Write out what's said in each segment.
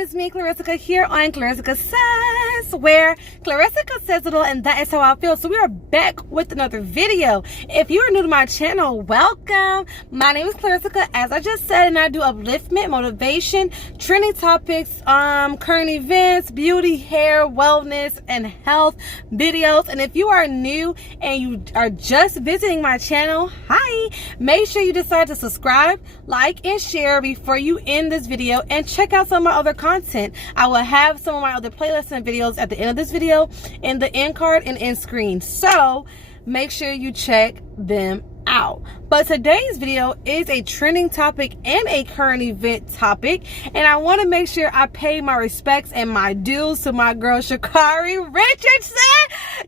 it is me, Klarissica, here on Klarissicasays, where Klarissica says it all, and that is how I feel. So we are back with another video. If you are new to my channel, welcome. My name is Klarissica, as I just said, and I do upliftment, motivation, trending topics, current events, beauty, hair, wellness, and health videos. And if you are new and you are just visiting my channel, hi, make sure you decide to subscribe, like, and share before you end this video, and check out some of my other content. I will have some of my other playlists and videos at the end of this video, in the end card and end screen, so make sure you check them out. But today's video is a trending topic and a current event topic, and I want to make sure I pay my respects and my dues to my girl Sha'carri Richardson.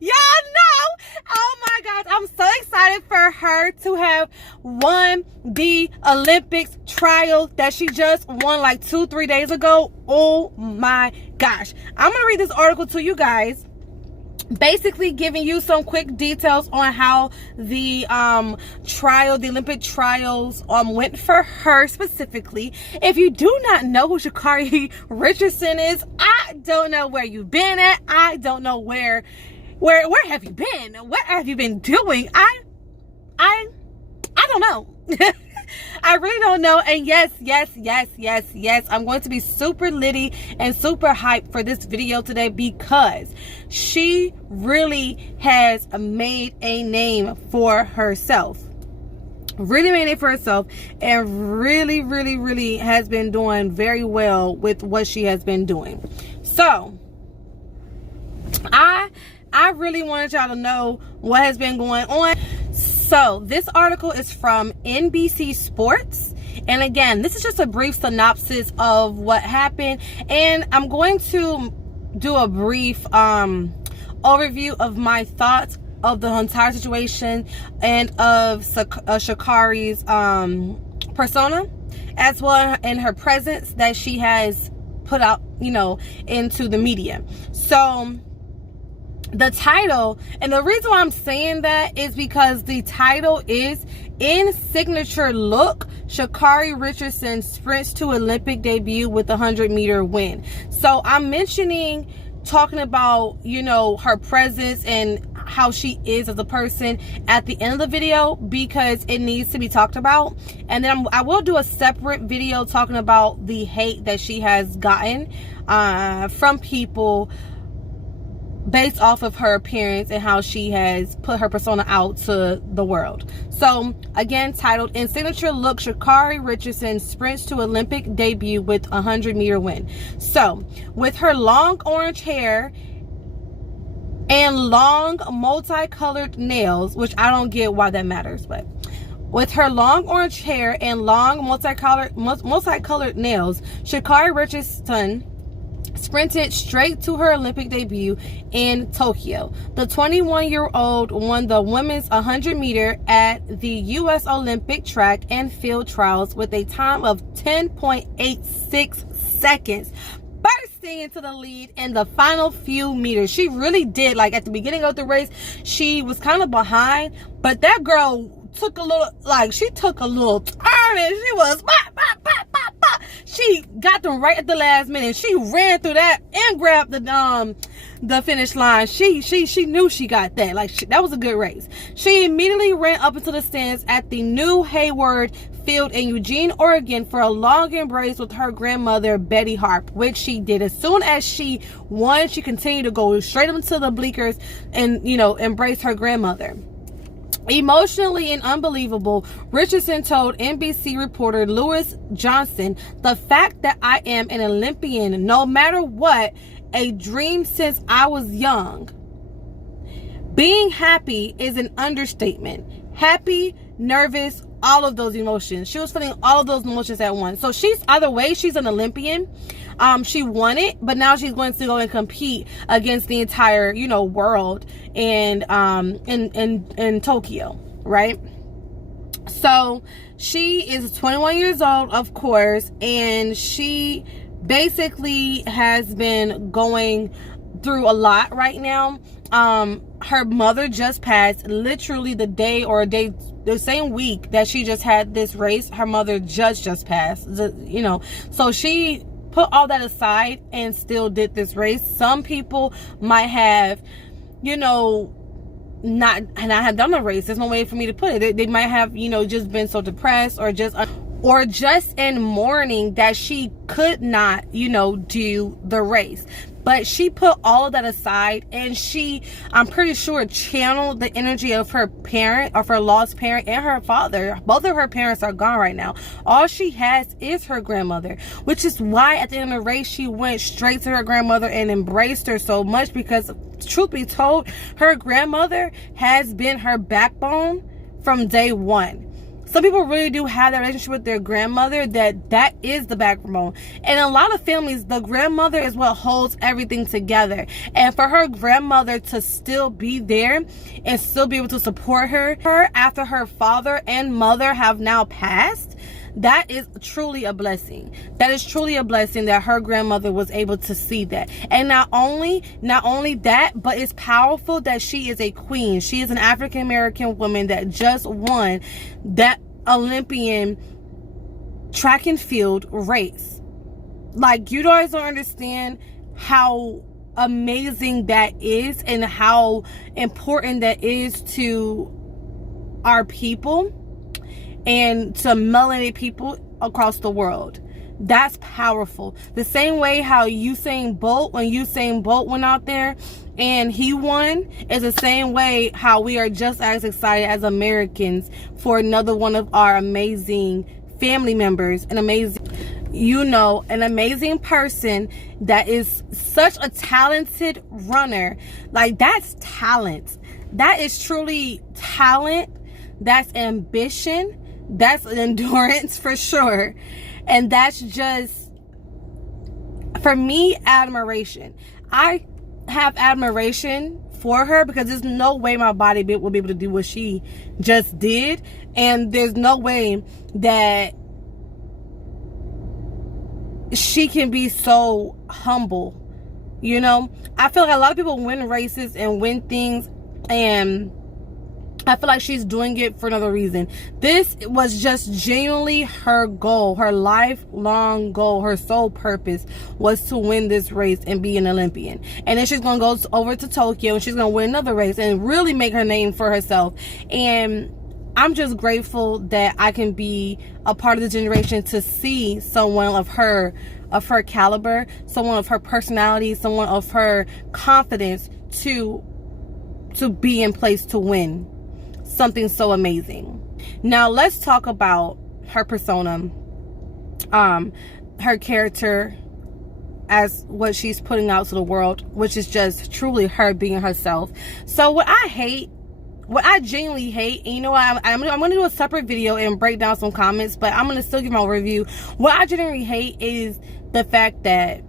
Y'all know, oh my gosh, I'm so excited for her to have won the Olympics trial that she just won like 2-3 days ago. Oh my gosh, I'm gonna read this article to you guys, basically giving you some quick details on how the the Olympic trials went for her specifically. If you do not know who Sha'carri Richardson is, I don't know where you've been at. I don't know where have you been? What have you been doing? I don't know. I really don't know. And yes, I'm going to be super litty and super hyped for this video today, because she really has made a name for herself. Really made it for herself, and really has been doing very well with what she has been doing. So I really wanted y'all to know what has been going on. So this article is from NBC Sports, and again, this is just a brief synopsis of what happened, and I'm going to do a brief overview of my thoughts of the entire situation and of Sha'carri's persona, as well in her presence that she has put out, into the media. So the title, and the reason why I'm saying that is because the title is "In Signature Look, Sha'carri Richardson Sprints to Olympic Debut with a 100-meter win." So I'm talking about, her presence and how she is as a person at the end of the video, because it needs to be talked about. And then I will do a separate video talking about the hate that she has gotten from people based off of her appearance and how she has put her persona out to the world. So again, titled "In Signature Look, Sha'carri Richardson Sprints to Olympic Debut with a 100-meter win." So with her long orange hair and long multicolored nails, which I don't get why that matters, but with her long orange hair and long multicolored nails, Sha'carri Richardson sprinted straight to her Olympic debut in Tokyo. The 21-year-old won the women's 100-meter at the U.S. Olympic track and field trials with a time of 10.86 seconds, bursting into the lead in the final few meters. She really did, at the beginning of the race, she was kind of behind, but that girl took a little turn, and she was she got them right at the last minute. She ran through that and grabbed the finish line. She knew she got that. That was a good race. She immediately ran up into the stands at the New Hayward Field in Eugene, Oregon, for a long embrace with her grandmother, Betty Harp, which she did. As soon as she won, she continued to go straight into the bleachers and embrace her grandmother. Emotionally and unbelievable, Richardson told NBC reporter Lewis Johnson, "The fact that I am an Olympian, no matter what, a dream since I was young. Being happy is an understatement. Happy, nervous, all of those emotions." She was feeling all of those emotions at once. So she's, either way, she's an Olympian. She won it, but now she's going to go and compete against the entire, world and in Tokyo, right? So she is 21 years old, of course, and she basically has been going through a lot right now. Her mother just passed, literally the same week that she just had this race. Her mother just passed, so she put all that aside and still did this race. Some people might have, you know, not have done the race. There's no way for me to put it. They might have, you know, just been so depressed or just in mourning that she could not, you know, do the race. But she put all of that aside, and I'm pretty sure, channeled the energy of her parent, of her lost parent, and her father. Both of her parents are gone right now. All she has is her grandmother, which is why at the end of the race, she went straight to her grandmother and embraced her so much, because truth be told, her grandmother has been her backbone from day one. Some people really do have that relationship with their grandmother, that is the backbone. And in a lot of families, the grandmother is what holds everything together. And for her grandmother to still be there and still be able to support her after her father and mother have now passed, that is truly a blessing. That is truly a blessing that her grandmother was able to see that. And not only that, but it's powerful that she is a queen. She is an African American woman that just won that Olympian track and field race. Like, you guys don't understand how amazing that is and how important that is to our people and to melanated people across the world. That's powerful. The same way how when Usain Bolt went out there and he won, is the same way how we are just as excited as Americans for another one of our amazing family members, an amazing person that is such a talented runner. Like, that's talent. That is truly talent. That's ambition. That's an endurance for sure. And that's just, for me, admiration. I have admiration for her because there's no way my body will be able to do what she just did. And there's no way that she can be so humble. You know, I feel like a lot of people win races and win things, and I feel like she's doing it for another reason. This was just genuinely her goal, her lifelong goal, her sole purpose was to win this race and be an Olympian. And then she's going to go over to Tokyo and she's going to win another race and really make her name for herself. And I'm just grateful that I can be a part of the generation to see someone of her caliber, someone of her personality, someone of her confidence to be in place to win something so amazing. Now let's talk about her persona, her character, as what she's putting out to the world, which is just truly her being herself. So what I genuinely hate, and you know what, I'm going to do a separate video and break down some comments, but I'm going to still give my review. What I genuinely hate is the fact that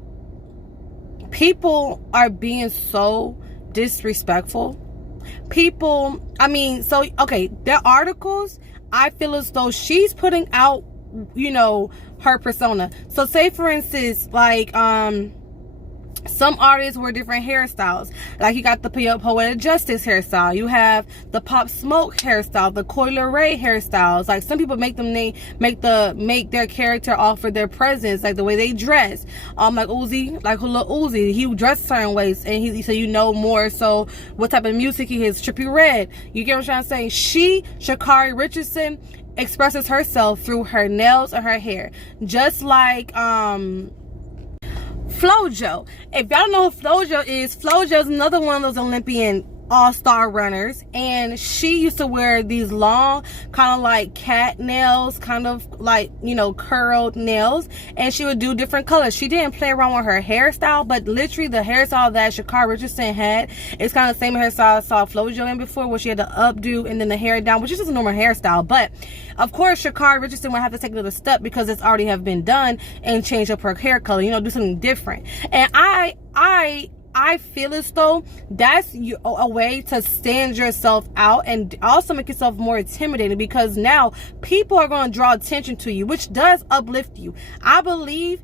people are being so disrespectful. Their articles, I feel as though she's putting out, you know, her persona. So say for instance, like, some artists wear different hairstyles. Like, you got the Poetic Justice hairstyle. You have the Pop Smoke hairstyle, the Coi Leray hairstyles. Like, some people make their character off of their presence, like the way they dress. Like Lil Uzi, he dressed certain ways, and so you know more so what type of music he is. Trippie Redd, you get what I'm trying to say? Sha'carri Richardson expresses herself through her nails and her hair, just like Flojo. If y'all know who Flojo is another one of those Olympian all-star runners, and she used to wear these long, kind of like cat nails, kind of like, you know, curled nails, and she would do different colors. She didn't play around with her hairstyle, but literally the hairstyle that Sha'carri Richardson had is kind of the same hairstyle I saw Flojo in before, where she had the updo and then the hair down, which is just a normal hairstyle. But of course Sha'carri Richardson would have to take another step, because it's already have been done, and change up her hair color, you know, do something different. And I feel as though that's a way to stand yourself out and also make yourself more intimidating, because now people are going to draw attention to you, which does uplift you. I believe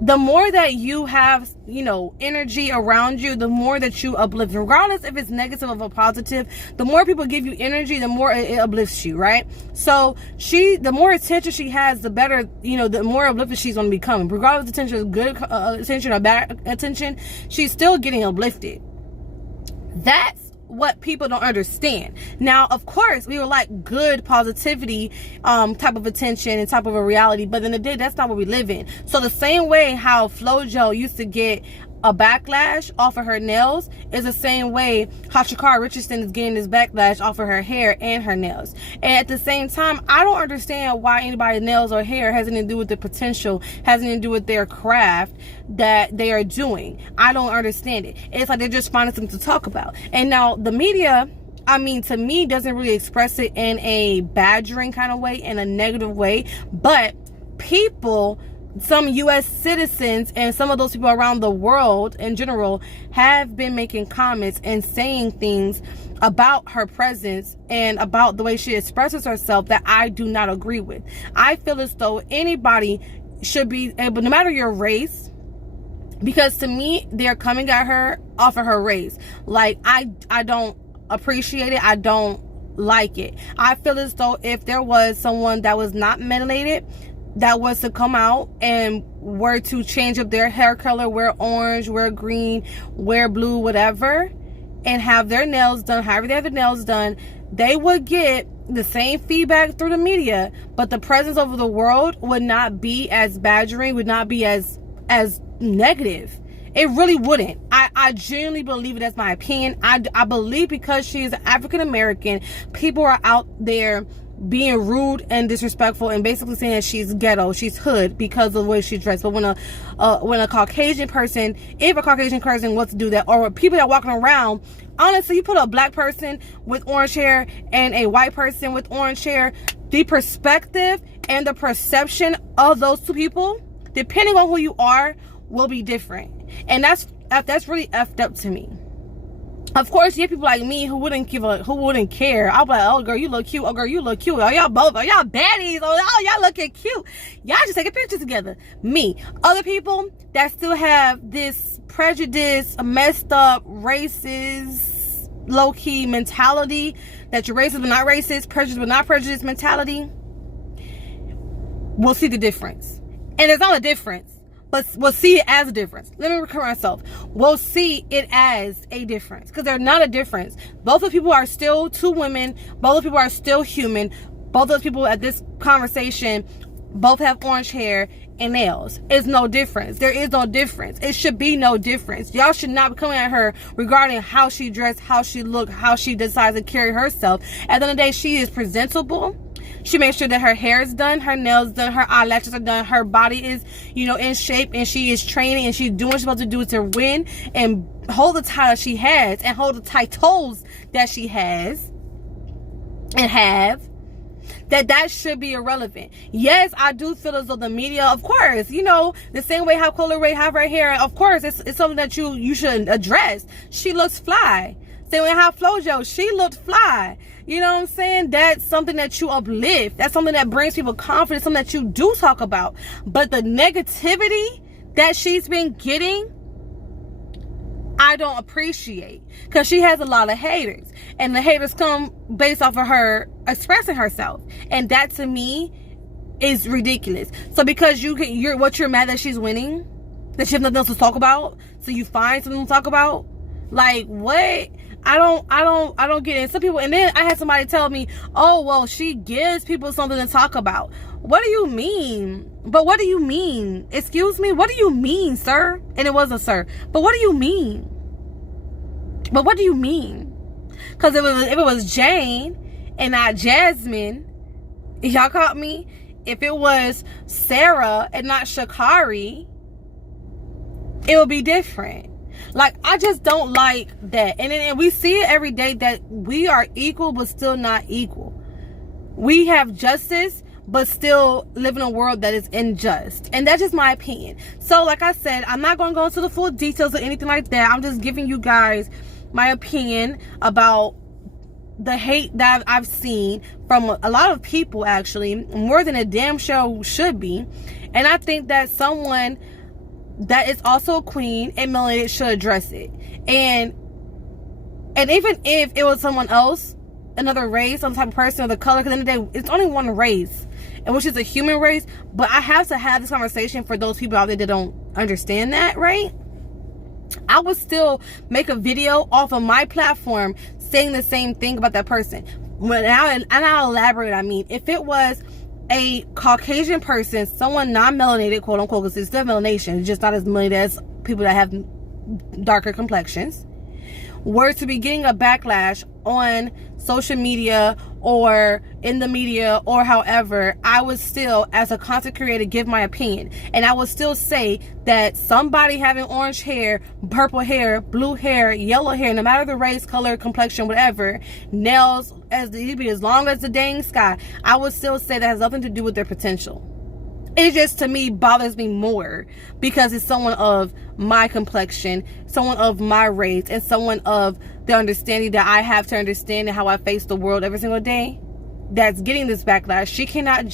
the more that you have, you know, energy around you, the more that you uplift, regardless if it's negative or positive. The more people give you energy, the more it uplifts you, right? So the more attention she has, the better, you know, the more uplifted she's going to become. Regardless if attention is good attention or bad attention, she's still getting uplifted. That's what people don't understand. Now, of course, we would like good positivity, type of attention and type of a reality, but in the day, that's not what we live in. So the same way how FloJo used to get a backlash off of her nails is the same way how Sha'carri Richardson is getting this backlash off of her hair and her nails. And at the same time, I don't understand why anybody's nails or hair has anything to do with the potential, has anything to do with their craft that they are doing. I don't understand it. It's like they're just finding something to talk about. And now the media, I mean, to me, doesn't really express it in a badgering kind of way, in a negative way, but people, some U.S. citizens and some of those people around the world in general have been making comments and saying things about her presence and about the way she expresses herself that I do not agree with. I feel as though anybody should be able, no matter your race, because to me, they're coming at her off of her race. Like, I don't appreciate it. I don't like it. I feel as though if there was someone that was not melanated, that was to come out and were to change up their hair color, wear orange, wear green, wear blue, whatever, and have their nails done, however they have their nails done, they would get the same feedback through the media, but the presence over the world would not be as badgering, would not be as negative. It really wouldn't. I genuinely believe it. That's my opinion. I believe because she is African American, people are out there being rude and disrespectful and basically saying that she's ghetto, she's hood because of the way she's dressed. But when a Caucasian person, if a Caucasian person wants to do that, or people that are walking around, honestly, you put a black person with orange hair and a white person with orange hair, the perspective and the perception of those two people, depending on who you are, will be different. And that's really effed up to me. Of course, you have people like me who wouldn't care. I'll be like, oh girl, you look cute. Oh girl, you look cute. Oh, y'all both, oh, y'all baddies. Oh, y'all looking cute. Y'all just taking pictures together. Me. Other people that still have this prejudice, messed up, racist, low-key mentality, that you're racist but not racist, prejudiced but not prejudiced mentality, we'll see the difference. And it's not a difference, but we'll see it as a difference. Let me correct myself. We'll see it as a difference, because they're not a difference. Both of the people are still two women. Both of the people are still human. Both of those people at this conversation both have orange hair and nails. It's no difference. There is no difference. It should be no difference. Y'all should not be coming at her regarding how she dressed, how she looked, how she decides to carry herself. At the end of the day, she is presentable. She makes sure that her hair is done, her nails done, her eyelashes are done, her body is, in shape, and she is training and she's doing what she's supposed to do to win and hold the title she has and hold the titles that she has and have. That should be irrelevant. Yes, I do feel as though the media, of course, the same way how Cola Ray have her hair, of course, it's something that you should address. She looks fly. Same way how FloJo, she looked fly. You know what I'm saying? That's something that you uplift. That's something that brings people confidence, something that you do talk about. But the negativity that she's been getting, I don't appreciate, because she has a lot of haters, and the haters come based off of her expressing herself, and that to me is ridiculous. So because you're mad that she's winning, that she has nothing else to talk about, so you find something to talk about, like what? I don't get it. Some people, and then I had somebody tell me, oh well, she gives people something to talk about. What do you mean? But what do you mean? Excuse me? What do you mean, sir? And it wasn't sir. But what do you mean? But what do you mean? Because if it was Jane and not Jasmine, y'all caught me? If it was Sarah and not Sha'carri, it would be different. Like, I just don't like that. And we see it every day that we are equal but still not equal. We have justice but still live in a world that is unjust. And that's just my opinion. So like I said, I'm not going to go into the full details or anything like that. I'm just giving you guys my opinion about the hate that I've seen from a lot of people, actually, more than a damn show should be. And I think that someone that is also a queen and melanated should address it. And even if it was someone else, another race, some type of person, or the color, because at the end of the day, it's only one race, and which is a human race. But I have to have this conversation for those people out there that don't understand that, right? I would still make a video off of my platform saying the same thing about that person. And I'll elaborate. I mean, if it was a Caucasian person, someone non-melanated, quote unquote, because it's still melanation, it's just not as melanated as people that have darker complexions, were to be getting a backlash on social media or in the media or however, I would still, as a content creator, give my opinion. And I would still say that somebody having orange hair, purple hair, blue hair, yellow hair, no matter the race, color, complexion, whatever, nails as long as the dang sky, I would still say that has nothing to do with their potential. It just, to me, bothers me more because it's someone of my complexion, someone of my race, and someone of the understanding that I have to understand and how I face the world every single day that's getting this backlash. She cannot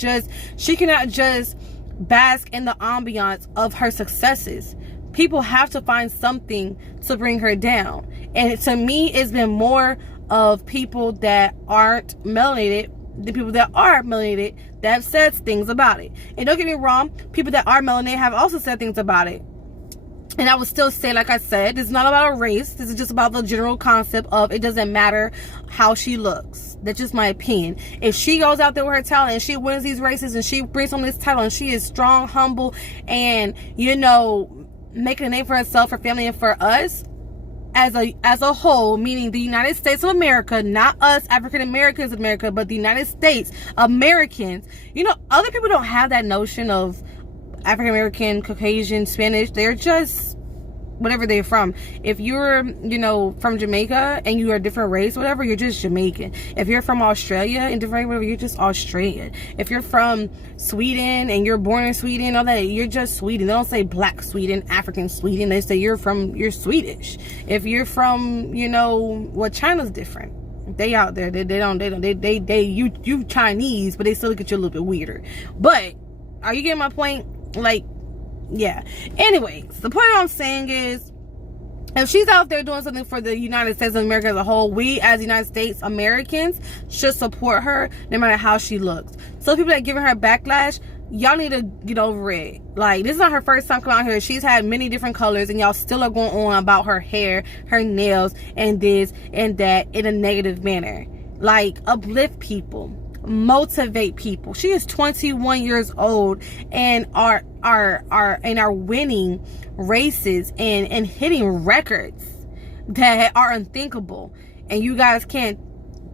just bask in the ambiance of her successes. People have to find something to bring her down. And to me, it's been more of people that aren't melanated, the people that are melanated, that have said things about it. And don't get me wrong, people that are melanated have also said things about it. And I would still say, like I said, this is not about a race. This is just about the general concept of it doesn't matter how she looks. That's just my opinion. If she goes out there with her talent and she wins these races and she brings home this title and she is strong, humble, and, you know, making a name for herself, her family, and for us, as a whole, meaning the United States of America, not us African Americans in America, but the United States Americans. You know, other people don't have that notion of African American, Caucasian, Spanish. They're just whatever they're from. If you're, you know, from Jamaica and you are a different race, whatever, you're just Jamaican. If you're from Australia and different, whatever, you're just Australian. If you're from Sweden and you're born in Sweden, all that, you're just Sweden. They don't say black Sweden, African Sweden. They say you're Swedish. If you're from, you know, well, China's different. They out there, you Chinese, but they still look at you a little bit weirder. But are you getting my point? Like, yeah. Anyways, the point I'm saying is, if she's out there doing something for the United States of America as a whole, we as United States Americans should support her no matter how she looks. So people that giving her backlash, y'all need to get over it. Like, this is not her first time coming out here. She's had many different colors and y'all still are going on about her hair, her nails, and this and that in a negative manner. Like, uplift people, motivate people. She is 21 years old and are winning races and hitting records that are unthinkable. And you guys can't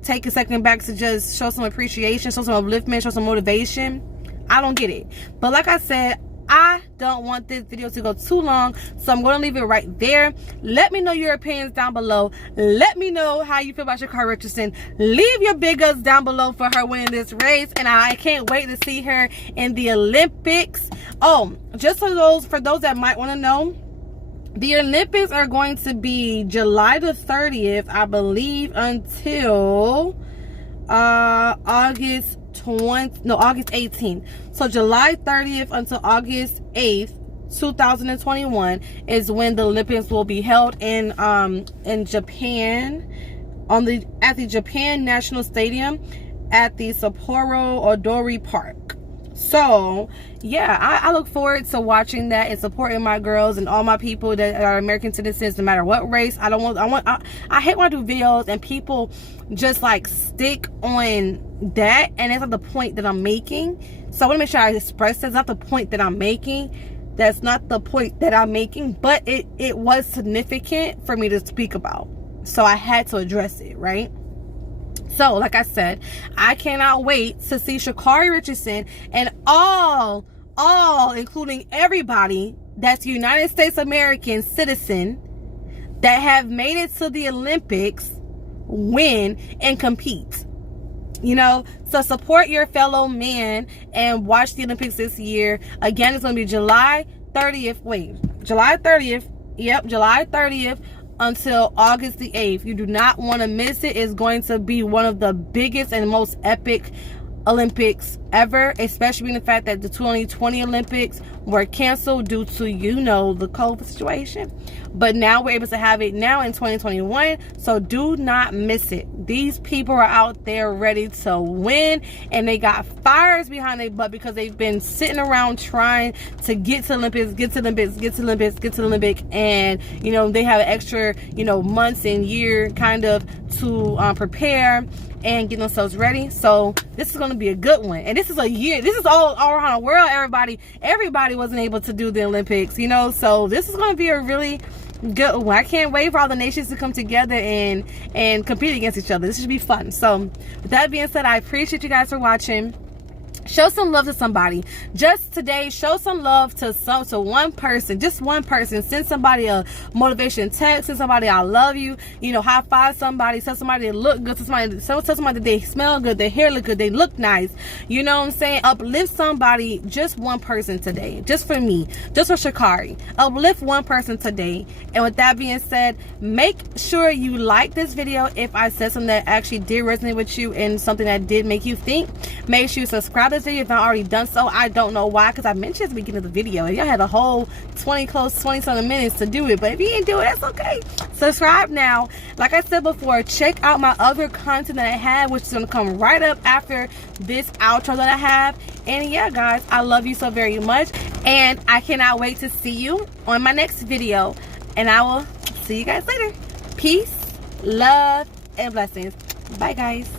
take a second back to just show some appreciation, show some upliftment, show some motivation. I don't get it. But like I said, I don't want this video to go too long, so I'm going to leave it right there. Let me know your opinions down below. Let me know how you feel about Sha'carri Richardson. Leave your big ups down below for her winning this race, and I can't wait to see her in the Olympics. Oh, just for those that might want to know, the Olympics are going to be July the 30th, I believe, until August 18th. So July 30th until August 8th, 2021 is when the Olympics will be held in Japan, at the Japan National Stadium at the Sapporo Odori Park. So yeah, I look forward to watching that and supporting my girls and all my people that are American citizens, no matter what race. I hate when I do videos and people just like stick on that, and it's not the point that I'm making. So I want to make sure I express that's not the point that I'm making. That's not the point that I'm making, but it was significant for me to speak about, so I had to address it, right? So like I said, I cannot wait to see Sha'carri Richardson and all including everybody that's United States American citizen that have made it to the Olympics win and compete. You know, so support your fellow man and watch the Olympics this year. Again, it's going to be July 30th. July 30th. Yep, July 30th until August the 8th. You do not want to miss it. It's going to be one of the biggest and most epic Olympics ever, especially being the fact that the 2020 Olympics were canceled due to, you know, the COVID situation. But now we're able to have it now in 2021, so do not miss it. These people are out there ready to win, and they got fires behind their butt because they've been sitting around trying to get to Olympics, get to Olympics, get to Olympics, get to Olympic, and, you know, they have extra, you know, months and year kind of to prepare and get themselves ready. So this is going to be a good one, and this is a year, this is all around the world. Everybody wasn't able to do the Olympics, you know, so this is going to be a really good one. I can't wait for all the nations to come together and compete against each other. This should be fun. So with that being said, I appreciate you guys for watching. Show some love to somebody. Just today, show some love to one person, just one person. Send somebody a motivation text, send somebody I love you, you know, high five somebody, tell somebody they look good, tell somebody that they smell good, their hair look good, they look nice, you know what I'm saying? Uplift somebody, just one person today, just for me, just for Sha'carri. Uplift one person today. And with that being said, make sure you like this video if I said something that actually did resonate with you and something that did make you think. Make sure you subscribe to this video if not already done so. I don't know why, because I mentioned at the beginning of the video and y'all had a whole 20 something minutes to do it, but if you didn't do it, that's okay. Subscribe now. Like I said before, check out my other content that I have, which is going to come right up after this outro that I have. And yeah, guys, I love you so very much, and I cannot wait to see you on my next video, and I will see you guys later. Peace, love, and blessings. Bye, guys.